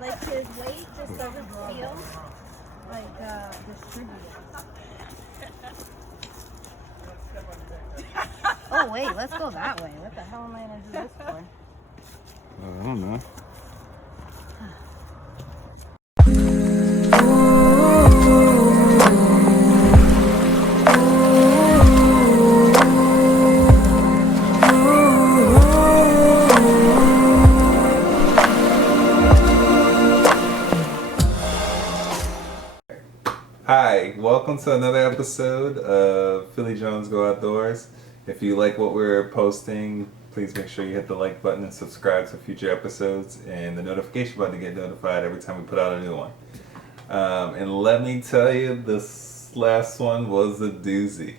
Like his weight just doesn't feel like distributed. Oh wait, let's go that way. What the hell am I gonna do this for? I don't know. Hi, welcome to another episode of Philly Jawns Go Outdoors. If you like what we're posting, please make sure you hit the like button and subscribe to future episodes and the notification button to get notified every time we put out a new one. And let me tell you, this last one was a doozy.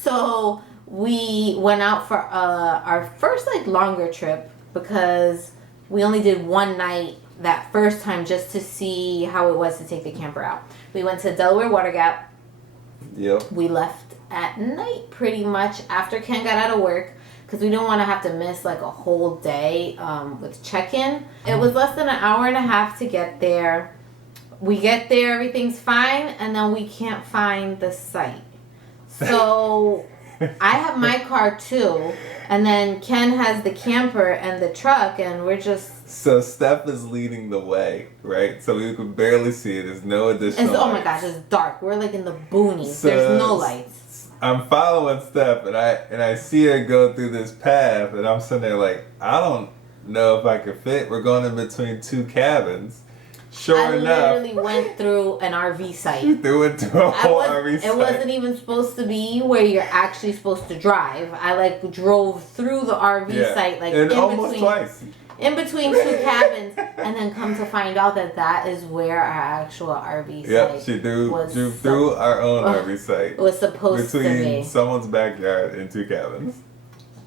So we went out for our first longer trip because we only did one night that first time just to see how it was to take the camper out. We went to Delaware Water Gap. Yep. We left at night pretty much after Ken got out of work because we didn't want to have to miss a whole day with check-in. It was less than an hour and a half to get there. We get there, everything's fine, and then we can't find the site. So I have my car too, and then Ken has the camper and the truck, and we're just... So Steph is leading the way, right? So we could barely see it. There's no additional Oh my lights. gosh, it's dark. We're in the boonies. So there's no lights. I'm following Steph, and I see her go through this path, and I'm sitting there I don't know if I could fit. We're going in between two cabins. Sure enough, I literally went through an RV site. you threw it to a whole RV site. It wasn't even supposed to be where you're actually supposed to drive. I drove through the RV site and almost twice. In between two cabins, and then come to find out that is where our actual RV site Yep, she drew through our own RV site. It was supposed to be. Between someone's backyard and two cabins.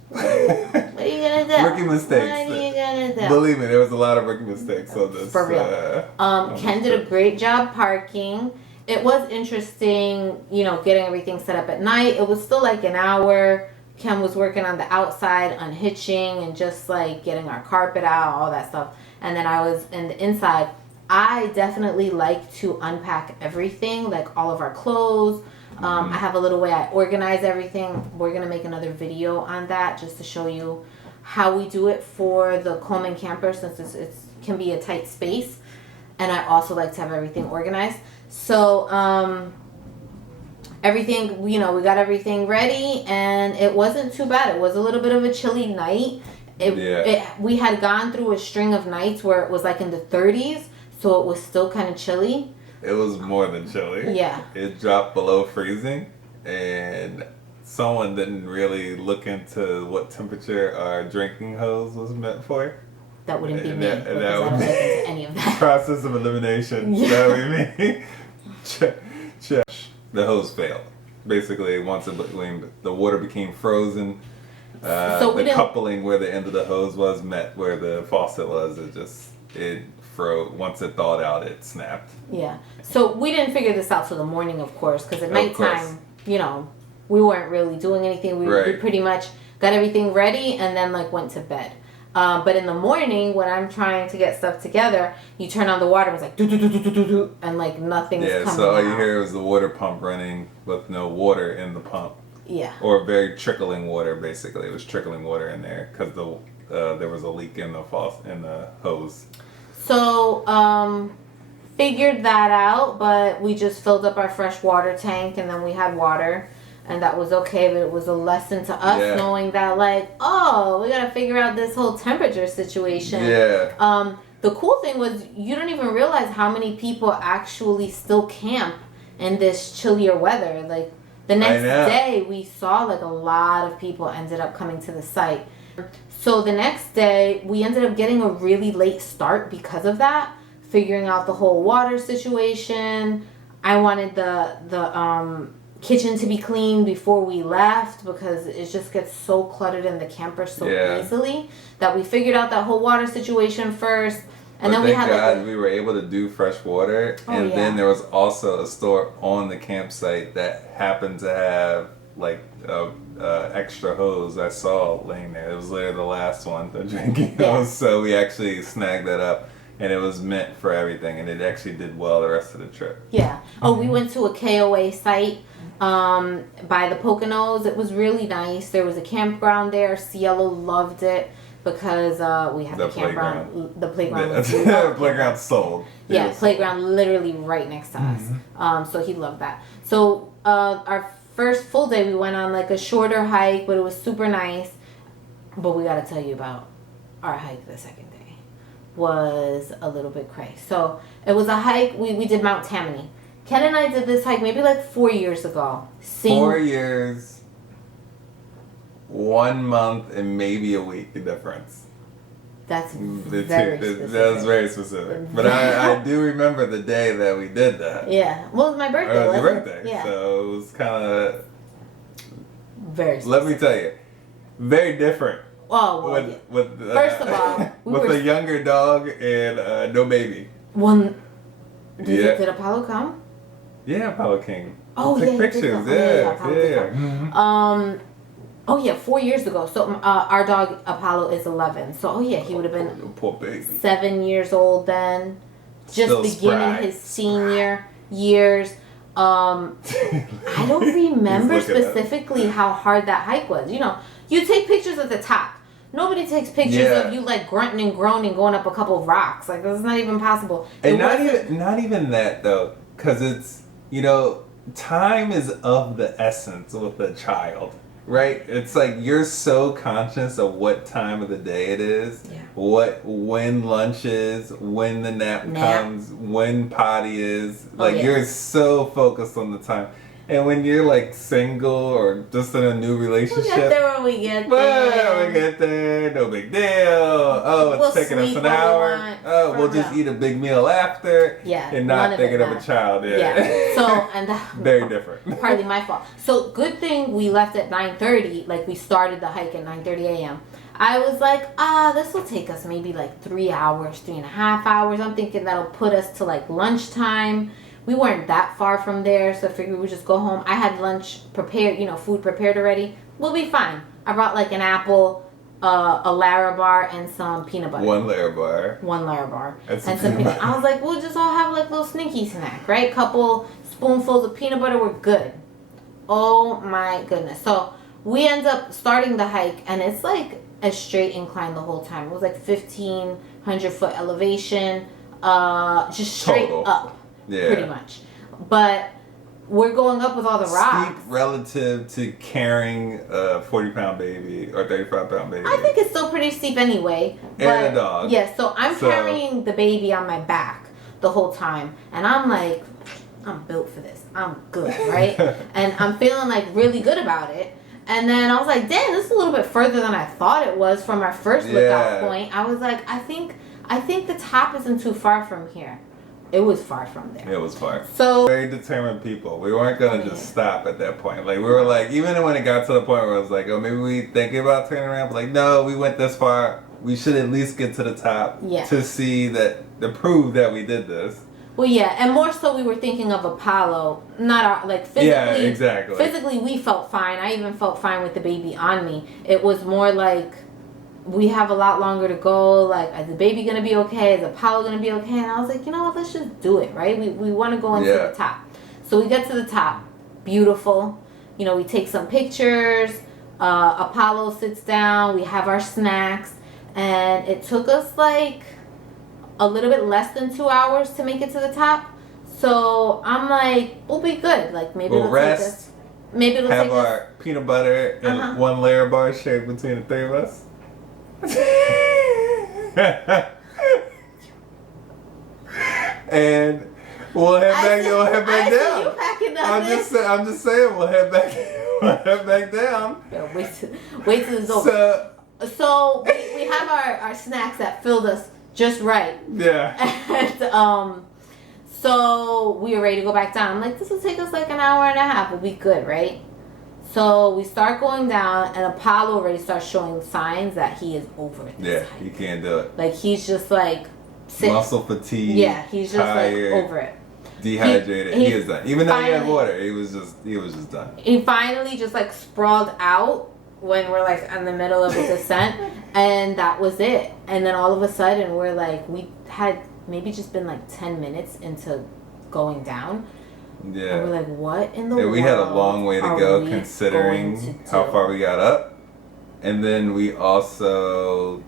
What are you gonna do? Rookie mistakes. What are you gonna do? Believe me, there was a lot of rookie mistakes on this. For real. Ken did a great job parking. It was interesting, getting everything set up at night. It was still an hour. Ken was working on the outside, unhitching and just getting our carpet out, all that stuff. And then I was in the inside. I definitely like to unpack everything, all of our clothes. I have a little way I organize everything. We're going to make another video on that just to show you how we do it for the Coleman camper, since it can be a tight space. And I also like to have everything organized. So, everything, we got everything ready, and it wasn't too bad. It was a little bit of a chilly night. We had gone through a string of nights where it was in the 30s, so it was still kind of chilly. It was more than chilly. Yeah. It dropped below freezing, and someone didn't really look into what temperature our drinking hose was meant for. That wouldn't be me. That I don't look into any of that. Process of elimination. Yeah. That would be check. The hose failed. Basically, once the water became frozen, the coupling where the end of the hose was met where the faucet was. It froze. Once it thawed out, it snapped. Yeah. So we didn't figure this out till the morning, of course, because at nighttime, we weren't really doing anything. We pretty much got everything ready and then went to bed. But in the morning, when I'm trying to get stuff together, you turn on the water, it's do do do do do do do, and nothing's coming out. So all you hear is the water pump running with no water in the pump. Yeah. Or very trickling water, basically. It was trickling water in there because there was a leak in the hose. So figured that out, but we just filled up our fresh water tank, and then we had water. And that was okay, but it was a lesson to us knowing that, we gotta figure out this whole temperature situation. Yeah. The cool thing was you don't even realize how many people actually still camp in this chillier weather. The next day, we saw a lot of people ended up coming to the site. So the next day, we ended up getting a really late start because of that, figuring out the whole water situation. I wanted the kitchen to be clean before we left because it just gets so cluttered in the camper so easily that we figured out that whole water situation first. And then we had we were able to do fresh water, and then there was also a store on the campsite that happened to have like extra hose I saw laying there. It was literally the last one, the drinking hose. So we actually snagged that up, and it was meant for everything, and it actually did well the rest of the trip. Yeah. Oh, we went to a KOA site by the Poconos. It was really nice. There was a campground there. Cielo loved it because we had the campground. The playground. The playground sold. Yeah, playground literally right next to us. So he loved that. So our first full day, we went on like a shorter hike, but it was super nice. But we got to tell you about our hike the second day. Was a little bit crazy. So it was a hike. We did Mount Tammany. Ken and I did this hike maybe like 4 years ago. 4 years, 1 month, and maybe a week difference. That's very specific. That was very specific. But I do remember the day that we did that. Yeah. Well, it was my birthday. It was your birthday. Yeah. So it was kind of... Very specific. Let me tell you. Very different. Oh, well, with first of all, with a younger dog and no baby. Did Apollo come? Yeah, Apollo came. Oh, took yeah, pictures. Yeah. Oh yeah, 4 years ago. So our dog Apollo is 11. So he would have been poor baby. 7 years old then, just Still beginning spry. his senior years. I don't remember specifically how hard that hike was. You know, you take pictures at the top. Nobody takes pictures of you like grunting and groaning going up a couple of rocks. Like that's not even possible. And not even that though, because it's, you know, time is of the essence with a child, right? It's like you're so conscious of what time of the day it is, when lunch is, when the nap comes, when potty is. Like you're so focused on the time. And when you're like single or just in a new relationship, we'll get there when we get there. Well, we get there, no big deal. Oh, it's taking us an hour. Oh, we'll just eat a big meal after. Yeah, and not thinking of a child. Yeah. So and very different. Partly my fault. So good thing we left at 9:30. Like we started the hike at 9:30 a.m. I was like, this will take us maybe like 3 hours, 3.5 hours. I'm thinking that'll put us to like lunchtime. We weren't that far from there, so I figured we would just go home. I had lunch prepared, food prepared already. We'll be fine. I brought like an apple, a Larabar, and some peanut butter. One Larabar. And some peanut butter. I was like, we'll just all have like a little sneaky snack, right? Couple spoonfuls of peanut butter, we're good. Oh my goodness. So we end up starting the hike, and it's like a straight incline the whole time. It was like 1,500 foot elevation, just straight up. Yeah. Pretty much. But we're going up with all the rocks. Steep relative to carrying a 40-pound baby or 35-pound baby. I think it's still pretty steep anyway. And a dog. Yeah, so I'm carrying the baby on my back the whole time. And I'm like, I'm built for this. I'm good, right? And I'm feeling like really good about it. And then I was like, damn, this is a little bit further than I thought it was from our first lookout point. I was like, I think the top isn't too far from here. It was far from there. It was far. So very determined people. We weren't gonna just stop at that point. Like we were like, even when it got to the point where it was like, oh, maybe we thinking about turning around. But like, no, we went this far. We should at least get to the top to see that, to prove that we did this. Well, yeah, and more so we were thinking of Apollo, not our, like physically. Yeah, exactly. Physically, we felt fine. I even felt fine with the baby on me. It was more like, we have a lot longer to go. Like, is the baby gonna be okay? Is Apollo gonna be okay? And I was like, you know what? Let's just do it, right? We want to go into the top. So we get to the top. Beautiful. We take some pictures. Apollo sits down. We have our snacks, and it took us like a little bit less than 2 hours to make it to the top. So I'm like, we'll be good. Like maybe we'll it'll rest. take us. Maybe it'll have take our us. Peanut butter and one Larabar shared between the three of us. And we'll head back. We'll head back down. You packing up I'm just saying. We'll head back. We'll head back down. Yeah, wait till it's over. So we have our snacks that filled us just right. Yeah. And so we were ready to go back down. I'm like, this will take us like an hour and a half. We'll be good, right? So we start going down, and Apollo already starts showing signs that he is over it. Yeah, he can't do it. Like he's just like muscle fatigue. Yeah, he's just tired. like over it. dehydrated. He is done. Even though he had finally- water, he was just done. He finally just like sprawled out when we're like in the middle of a descent, and that was it. And then all of a sudden we're like, we had maybe just been like 10 minutes into going down. Yeah. And we're like, what in the Yeah, world? we had a long way to are go we going considering to how do? far we got up. And then we also,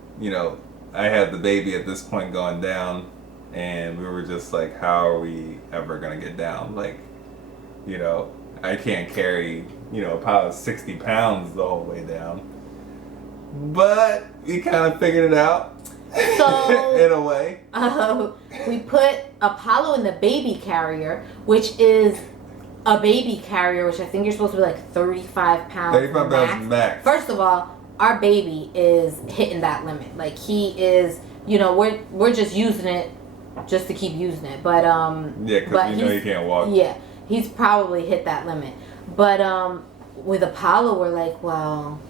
I had the baby at this point going down, and we were just like, how are we ever going to get down? Like, I can't carry, a pile of 60 pounds the whole way down. But we kind of figured it out. So in a way. We put Apollo in the baby carrier, which is a baby carrier, which I think you're supposed to be like 35 pounds 35 pounds max. First of all, our baby is hitting that limit. Like he is, we're just using it just to keep using it. But yeah, because you can't walk. Yeah, he's probably hit that limit. But with Apollo, we're like, well,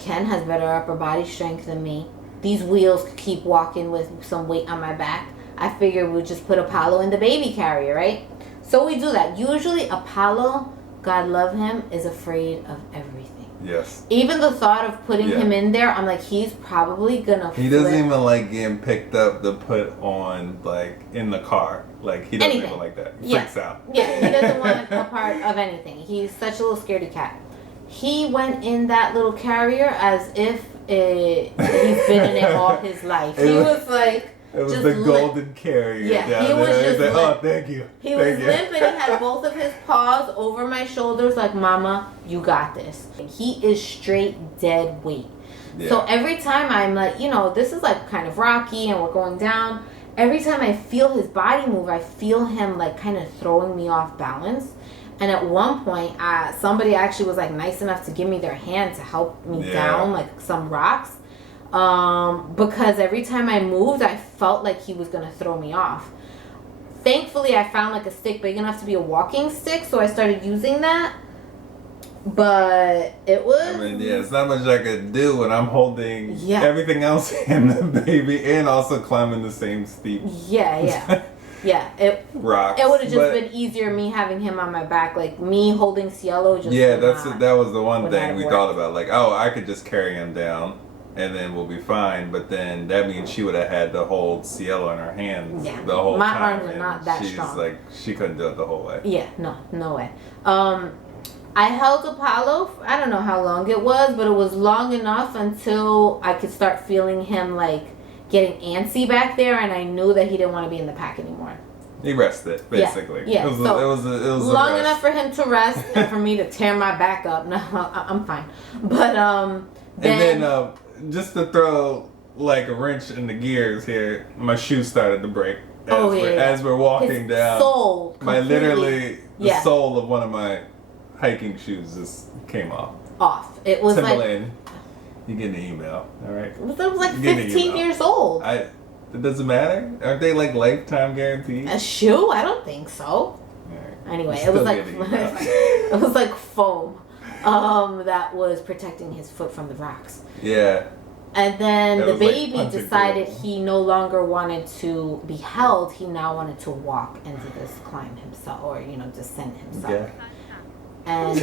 Ken has better upper body strength than me. These wheels could keep walking with some weight on my back. I figured we'd just put Apollo in the baby carrier, right? So we do that. Usually Apollo, God love him, is afraid of everything. Yes. Even the thought of putting him in there, I'm like, he's probably gonna He doesn't even like getting picked up to put on, like, in the car. Like, he doesn't even like that. He freaks out. Yeah, he doesn't want a part of anything. He's such a little scaredy cat. He went in that little carrier as if he's been in it all his life. He was like... It was just the golden carrier. Yeah, down he was there. just He's like, limp. oh, thank you. He was limp and he had both of his paws over my shoulders like, Mama, you got this. He is straight dead weight. Yeah. So every time I'm like, this is like kind of rocky and we're going down. Every time I feel his body move, I feel him like kind of throwing me off balance. And at one point, somebody actually was like nice enough to give me their hand to help me down, like some rocks. Because every time I moved, I felt like he was gonna throw me off. Thankfully, I found like a stick big enough to be a walking stick, so I started using that. But it was... it's not much I could do when I'm holding everything else in the baby and also climbing the same steep. Yeah. It rocks. It would have just been easier me having him on my back, like me holding Cielo. Just that was the one thing we thought about. Like, oh, I could just carry him down, and then we'll be fine. But then that means she would have had to hold Cielo in her hands the whole time. My arms are not that strong. Like, she couldn't do it the whole way. Yeah, no way. I held Apollo. I don't know how long it was, but it was long enough until I could start feeling him like getting antsy back there, and I knew that he didn't want to be in the pack anymore. He rested, basically. Yeah. It was long enough for him to rest and for me to tear my back up. No, I'm fine. But and then just to throw like a wrench in the gears here, my shoe started to break. As we're walking down. Sole literally the sole of one of my hiking shoes just came off. It was Timberland. Like, you get an email, all right? It was like 15 years old. It doesn't matter? Aren't they like lifetime guaranteed? A shoe? I don't think so. Right. Anyway, it was like it was like foam that was protecting his foot from the rocks. Yeah. And then the baby decided he no longer wanted to be held. He now wanted to walk and to just climb himself or descend himself. Yeah. And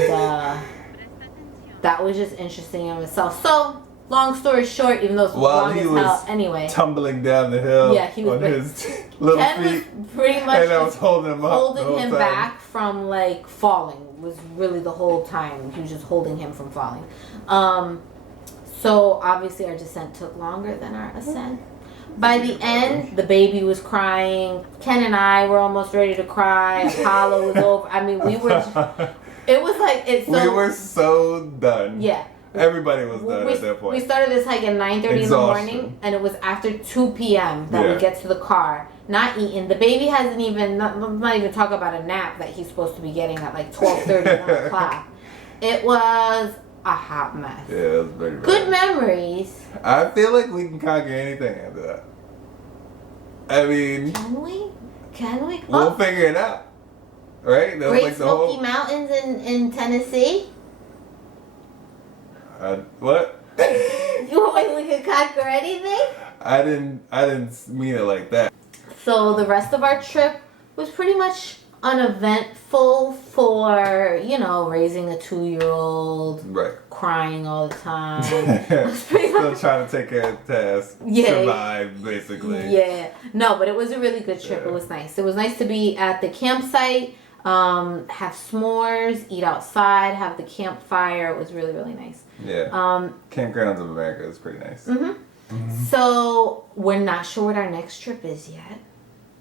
that was just interesting in itself. So, long story short, even though it's long as hell, anyway. Tumbling down the hill he was his little Ken feet. Was pretty much and I was holding him up. Holding him back from like falling was really the whole time. He was just holding him from falling. So obviously our descent took longer than our ascent. By the end, the baby was crying. Ken and I were almost ready to cry. Apollo was over. I mean, we were. It was like we were so done. Yeah. Everybody was done at that point. We started this hike at 9:30 in the morning, and it was after 2 p.m. that we get to the car, not eating. The baby hasn't even, not even talk about a nap that he's supposed to be getting at like 12:30, 1 o'clock. It was a hot mess. Yeah, it was very bad. Good memories. I feel like we can conquer anything after that. I mean... Can we? We'll figure it out. Right? That Great was like Smoky Mountains in Tennessee. What? You want me we could conquer anything? I didn't mean it like that. So the rest of our trip was pretty much uneventful for, you know, raising a 2-year-old, Right. crying all the time. Still trying to take care of tasks. Yeah. Survive, basically. Yeah. No, but it was a really good trip. Yeah. It was nice. It was nice to be at the campsite, have s'mores, eat outside, have the campfire. It was really, really nice. Yeah. Campgrounds of America is pretty nice. So we're not sure what our next trip is yet.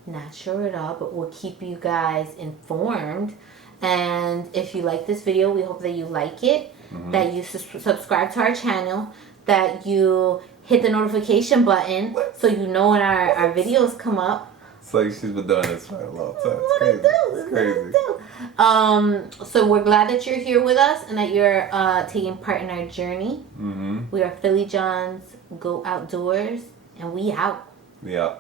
Not sure at all, but we'll keep you guys informed. And if you like this video, we hope that you like it, that you subscribe to our channel, that you hit the notification button so you know when our videos come up. It's like she's been doing this for a long time. It's crazy. It's crazy. So we're glad that you're here with us and that you're taking part in our journey. We are Philly Jawns Go Outdoors, and we out. Yeah.